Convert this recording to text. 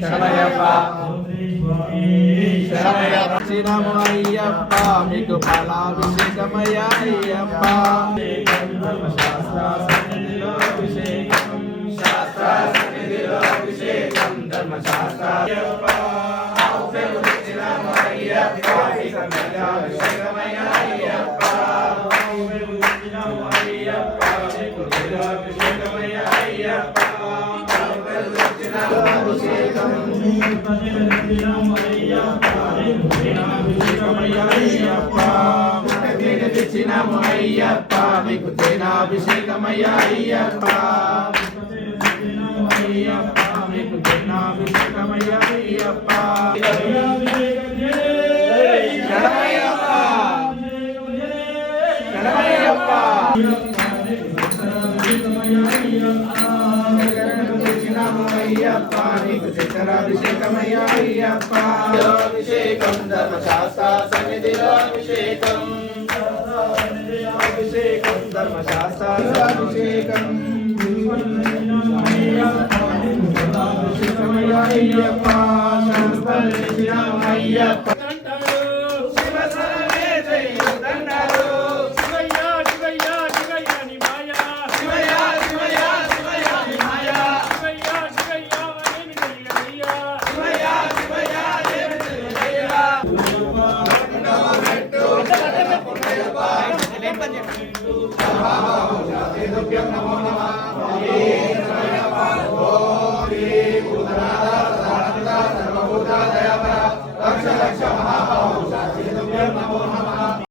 శరణమయ్యప్ప శరణమయ్యప్ప అయ్యప్ప మీకు పాలాభిషేకమయ్యా అయ్యప్ప శాస్త్ర సన్నిధిలో అభిషేకం ధర్మశాస్త్ర అయ్యప్ప అభిషేకమయ్యా అయ్యప్ప అభిషేకమయ్యా అయ్యప్ప అయ్యప్ప మీకు తేనాభిషేకమయ్యా అయ్యప్ప అయ్యప్ప మీకు తేనాభిషేకమయ్యా అయ్యప్ప శరణమయ్యప్ప శరణమయ్యప్ప అయ్యప్ప నీకు చక్రాభిషేకమయ్యా అయ్యప్ప అభిషేకం ధర్మశాస్త్ర సన్నిధిలో అభిషేకం అభిషేకం ధర్మశాస్త్ర అభిషేకం అభిషేకమయ్యా అయ్యప్ప అయ్యప్ప లక్ష లక్ష మహా